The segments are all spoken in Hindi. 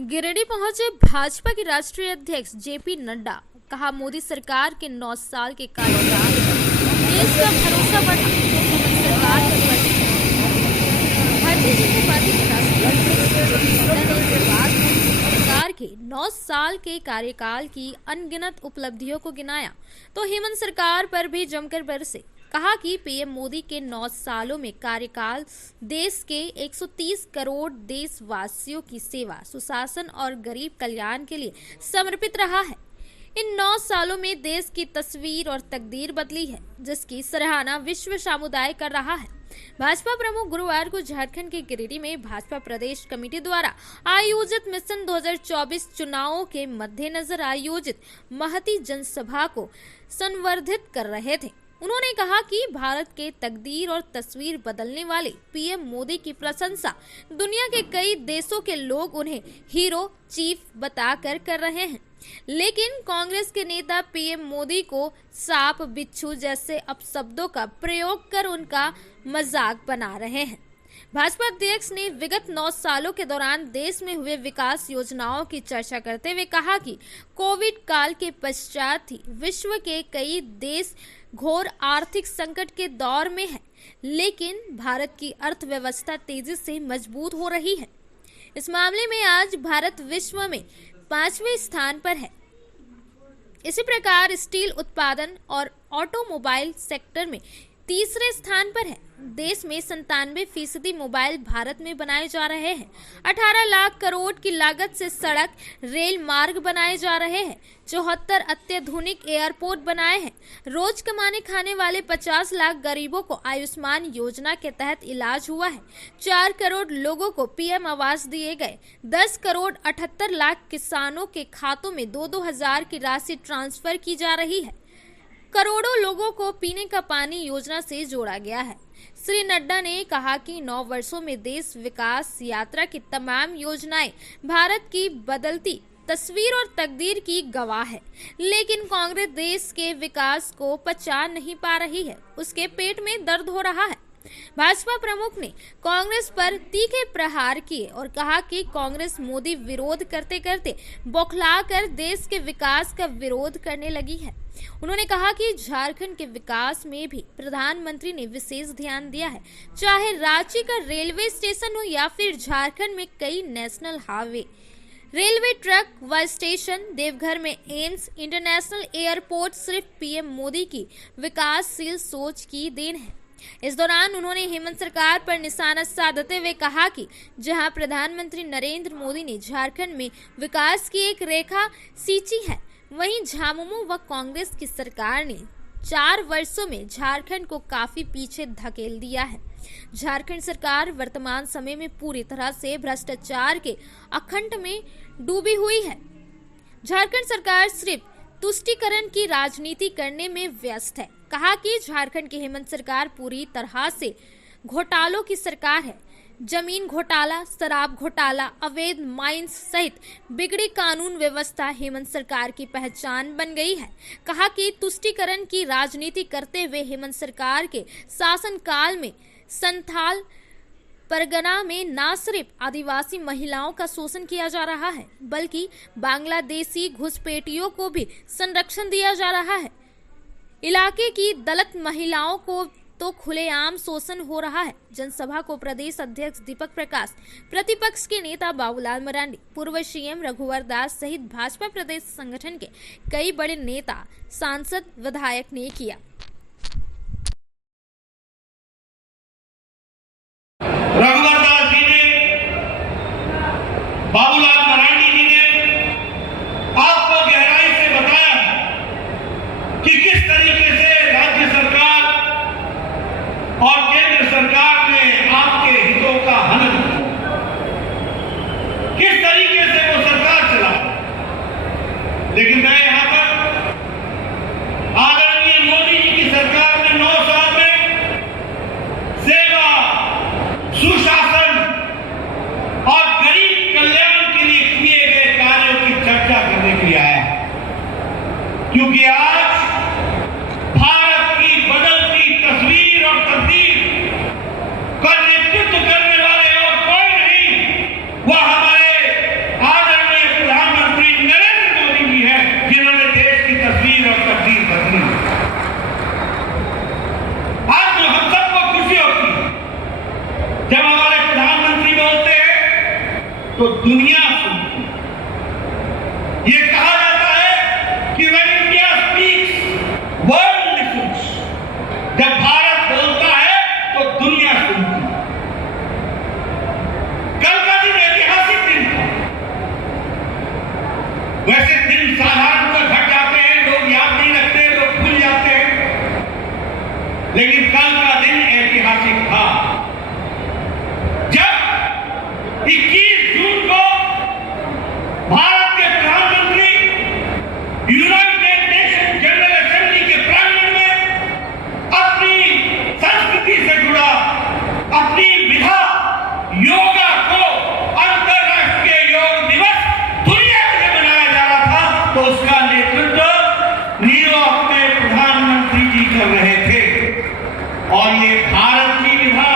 गिरिडीह पहुंचे भाजपा के राष्ट्रीय अध्यक्ष जेपी नड्डा। कहा, मोदी सरकार के 9 साल के कार्यकाल देश का भरोसा बढ़ा। सरकार भारतीय जनता पार्टी के राष्ट्रीय अध्यक्ष सरकार के 9 साल के कार्यकाल की अनगिनत उपलब्धियों को गिनाया तो हेमंत सरकार पर भी जमकर बरसे। कहा कि पीएम मोदी के 9 सालों में कार्यकाल देश के 130 करोड़ देशवासियों की सेवा, सुशासन और गरीब कल्याण के लिए समर्पित रहा है। इन 9 सालों में देश की तस्वीर और तकदीर बदली है, जिसकी सराहना विश्व समुदाय कर रहा है। भाजपा प्रमुख गुरुवार को झारखंड के गिरिडीह में भाजपा प्रदेश कमेटी द्वारा आयोजित मिशन 2024 चुनावों के मद्देनजर आयोजित महती जनसभा को संवर्धित कर रहे थे। उन्होंने कहा कि भारत के तकदीर और तस्वीर बदलने वाले पीएम मोदी की प्रशंसा दुनिया के कई देशों के लोग उन्हें हीरो चीफ बताकर कर रहे हैं, लेकिन कांग्रेस के नेता पीएम मोदी को सांप बिच्छू जैसे अपशब्दों का प्रयोग कर उनका मजाक बना रहे हैं। भाजपा अध्यक्ष ने विगत 9 सालों के दौरान देश में हुए विकास योजनाओं की चर्चा करते हुए कहा कि कोविड काल के पश्चात ही विश्व के कई देश घोर आर्थिक संकट के दौर में है, लेकिन भारत की अर्थव्यवस्था तेजी से मजबूत हो रही है। इस मामले में आज भारत विश्व में 5वें स्थान पर है। इसी प्रकार स्टील उत्पादन और ऑटोमोबाइल सेक्टर में तीसरे स्थान पर है। देश में 97% मोबाइल भारत में बनाए जा रहे हैं। 18 लाख करोड़ की लागत से सड़क, रेल मार्ग बनाए जा रहे हैं। 74 अत्याधुनिक एयरपोर्ट बनाए हैं। रोज कमाने खाने वाले 50 लाख गरीबों को आयुष्मान योजना के तहत इलाज हुआ है। 4 करोड़ लोगों को पीएम आवास दिए गए। 10 करोड़ 78 लाख किसानों के खातों में 2-2 हजार की राशि ट्रांसफर की जा रही है। करोड़ों लोगों को पीने का पानी योजना से जोड़ा गया है। श्री नड्डा ने कहा कि 9 वर्षों में देश विकास यात्रा की तमाम योजनाएं भारत की बदलती तस्वीर और तकदीर की गवाह है, लेकिन कांग्रेस देश के विकास को पचा नहीं पा रही है। उसके पेट में दर्द हो रहा है। भाजपा प्रमुख ने कांग्रेस पर तीखे प्रहार किए और कहा कि कांग्रेस मोदी विरोध करते करते बौखलाकर देश के विकास का विरोध करने लगी है। उन्होंने कहा कि झारखंड के विकास में भी प्रधानमंत्री ने विशेष ध्यान दिया है, चाहे रांची का रेलवे स्टेशन हो या फिर झारखंड में कई नेशनल हाईवे, रेलवे ट्रैक व स्टेशन, देवघर में एम्स, इंटरनेशनल एयरपोर्ट सिर्फ पीएम मोदी की विकासशील सोच की देन है। इस दौरान उन्होंने हेमंत सरकार पर निशाना साधते हुए कहा कि जहां प्रधानमंत्री नरेंद्र मोदी ने झारखंड में विकास की एक रेखा खींची है, वहीं झामुमो व कांग्रेस की सरकार ने 4 वर्षों में झारखंड को काफी पीछे धकेल दिया है। झारखंड सरकार वर्तमान समय में पूरी तरह से भ्रष्टाचार के अखंड में डूबी हुई है। झारखंड सरकार सिर्फ तुष्टीकरण की राजनीति करने में व्यस्त है। कहा कि झारखंड की हेमंत सरकार पूरी तरह से घोटालों की सरकार है। जमीन घोटाला, शराब घोटाला, अवैध माइंस सहित बिगड़ी कानून व्यवस्था हेमंत सरकार की पहचान बन गई है। कहा कि तुष्टीकरण की राजनीति करते हुए हेमंत सरकार के शासनकाल में संथाल परगना में न सिर्फ आदिवासी महिलाओं का शोषण किया जा रहा है, बल्कि बांग्लादेशी घुसपैठियों को भी संरक्षण दिया जा रहा है। इलाके की दलित महिलाओं को तो खुलेआम शोषण हो रहा है। जनसभा को प्रदेश अध्यक्ष दीपक प्रकाश, प्रतिपक्ष के नेता बाबूलाल मरांडी, पूर्व सीएम रघुवर दास सहित भाजपा प्रदेश संगठन के कई बड़े नेता, सांसद, विधायक ने किया। रघुवर दास जी ने, बाबूलाल मरांडी जी ने आपको गहराई से बताया कि किस तरीके से राज्य सरकार और केंद्र सरकार ने आपके हितों का हनन किया, किस तरीके से वो सरकार चला। लेकिन मैं यहां पर आदरणीय मोदी जी तो दुनिया सुनती। ये कहा जाता है कि when India speaks, world listens। जब भारत बोलता है तो दुनिया सुनती। कल का दिन ऐतिहासिक दिन था। वैसे दिन साधारणतः घट जाते हैं, लोग याद नहीं रखते, लोग भूल जाते हैं, लेकिन कल का दिन ऐतिहासिक था जब 21 जून को भारत के प्रधानमंत्री यूनाइटेड नेशन जनरल असेंबली के प्रांगण में अपनी संस्कृति से जुड़ा, अपनी विधा योगा को अंतरराष्ट्रीय योग दिवस दुनिया में मनाया जा रहा था, तो उसका नेतृत्व न्यूयॉर्क में प्रधानमंत्री जी कर रहे थे। और ये भारत की विधा,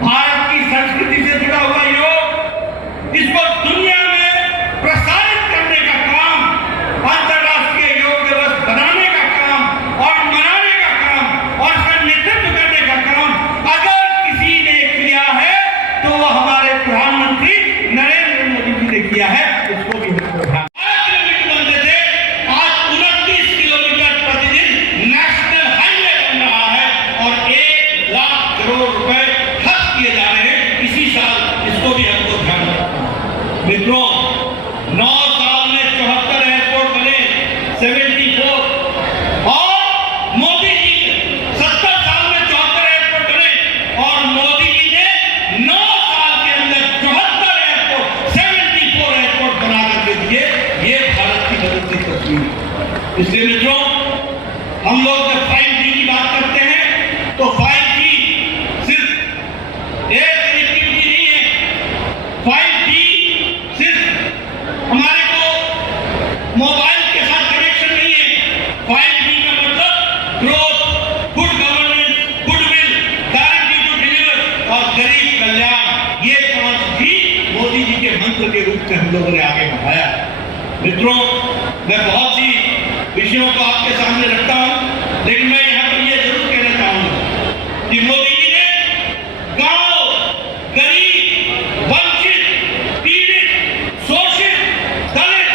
भारत की संस्कृति से जुड़ा हुआ योग, इसको दुनिया में प्रसारित करने का काम, अंतरराष्ट्रीय योग दिवस बनाने का काम और मनाने का काम और इसका नेतृत्व करने का काम अगर किसी ने किया है तो वो हमारे प्रधानमंत्री नरेंद्र मोदी जी ने किया है। इसको भी हमको ध्यान। 5 किलोमीटर बनते थे, आज 29 किलोमीटर प्रतिदिन नेशनल हाईवे बन रहा है और 1 लाख करोड़ रुपए खर्च किए जा रहे हैं इसी साल। इसको भी हमको ध्यान रखना है। मित्रों, 9 साल में 74 एयरपोर्ट बने, 74, और मोदी जी ने 70 साल में 74 एयरपोर्ट बने और मोदी जी ने 9 साल के अंदर 74 एयरपोर्ट, 74 एयरपोर्ट बना करके दिए। ये भारत की बदलती तस्वीर है। इसलिए मित्रों, हम लोग जब 5G की बात करते हैं तो 5G सिर्फ एयर कनेक्टिविटी नहीं है। 5G सिर्फ हमारे को मोबाइल के साथ कनेक्शन नहीं है। 5G का मतलब growth, good governance, goodwill, guarantee to deliver और गरीब कल्याण। ये 5G मोदी जी के मंत्र के रूप में हम लोगों ने आगे बढ़ाया। मित्रों, मैं बहुत सी विषयों को आपके सामने रखता हूं, लेकिन मैं यहां पर यह जरूर कहना चाहूंगा कि मोदी जी ने गांव, गरीब, वंचित, पीड़ित, शोषित, दलित,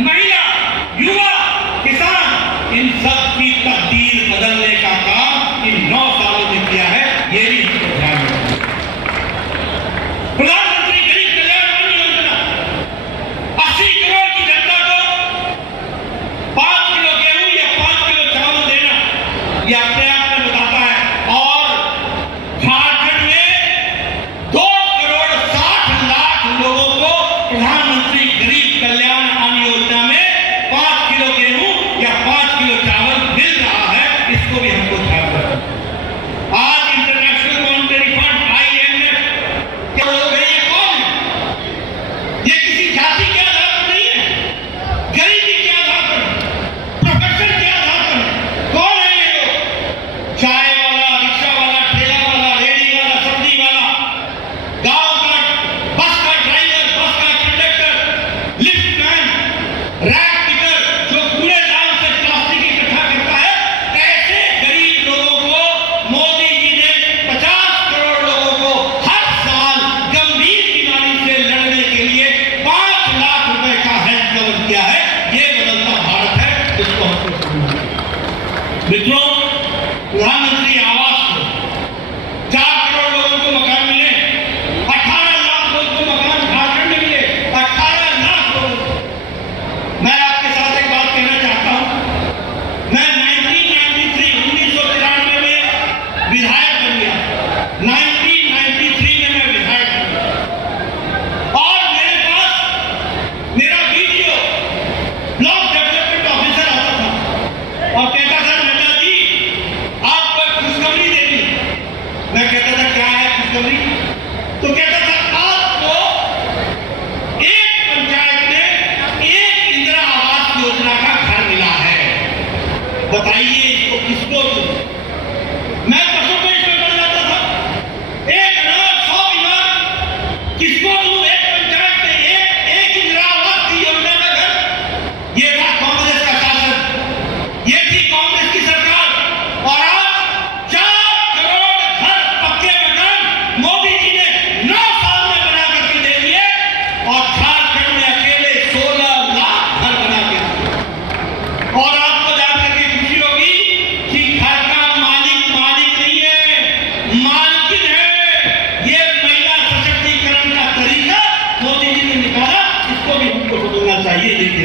महिला, युवा, किसान, इन सब की तकदीर बदलने का काम इन 9 सालों में किया है। ये भी हमको ध्यान रखना है। प्रधानमंत्री गरीब कल्याण अन्न योजना 80 करोड़ की जनता को 5 किलो गेहूं या 5 किलो चावल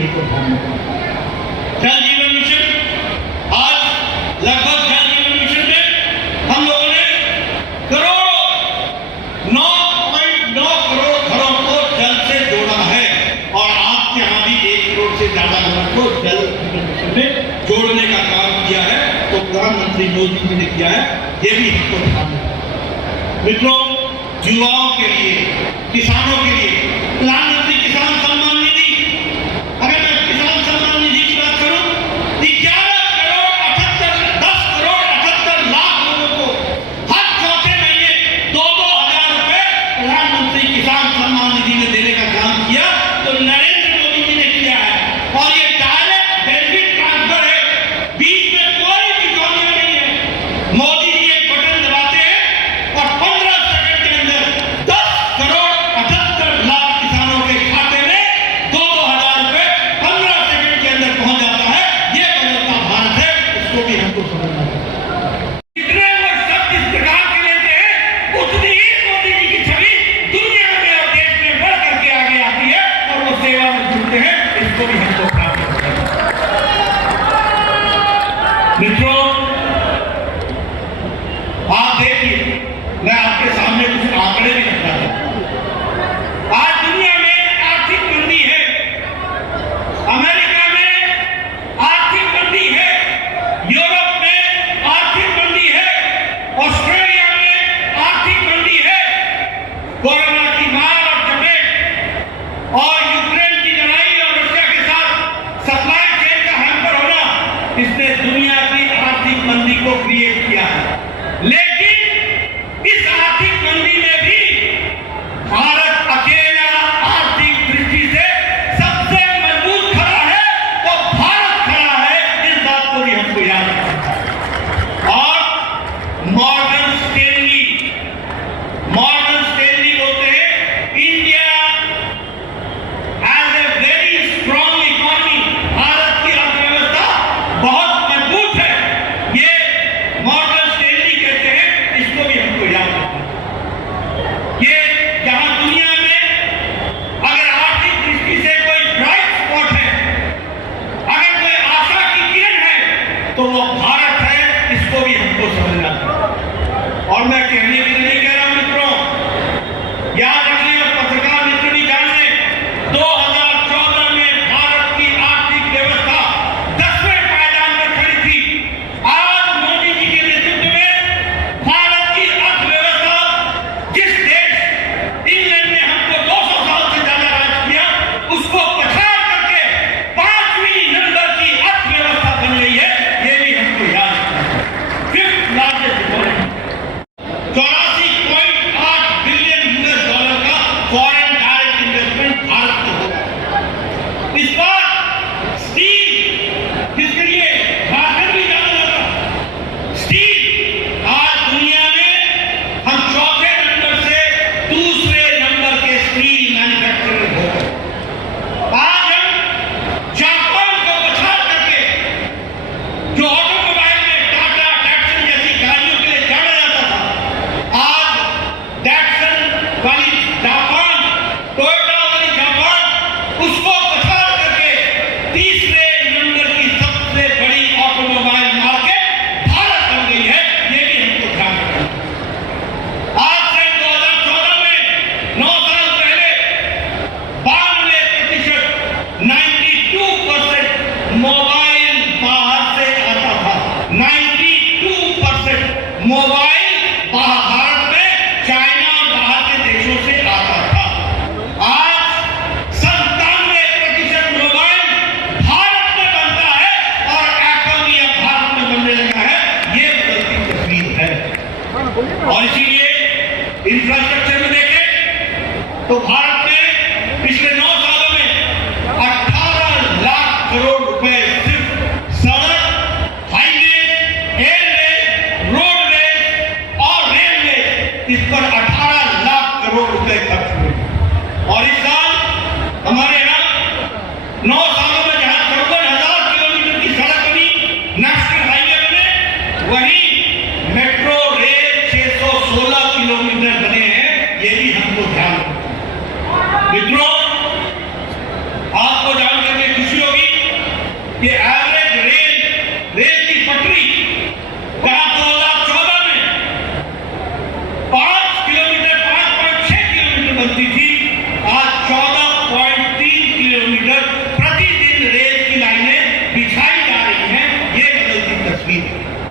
हमको ध्यान रखना है। जल जीवन मिशन, आज लगभग जल जीवन मिशन में हम लोगों ने 9.9 करोड़ घरों को जल से जोड़ा है और आपके यहाँ भी 1 करोड़ से ज्यादा घरों को जल जीवन मिशन में जोड़ने का काम किया है। तो प्रधानमंत्री मोदी जी ने किया है, ये भी हमको ध्यान रखना है। मित्रों, युवाओं के लिए, किसानों के लिए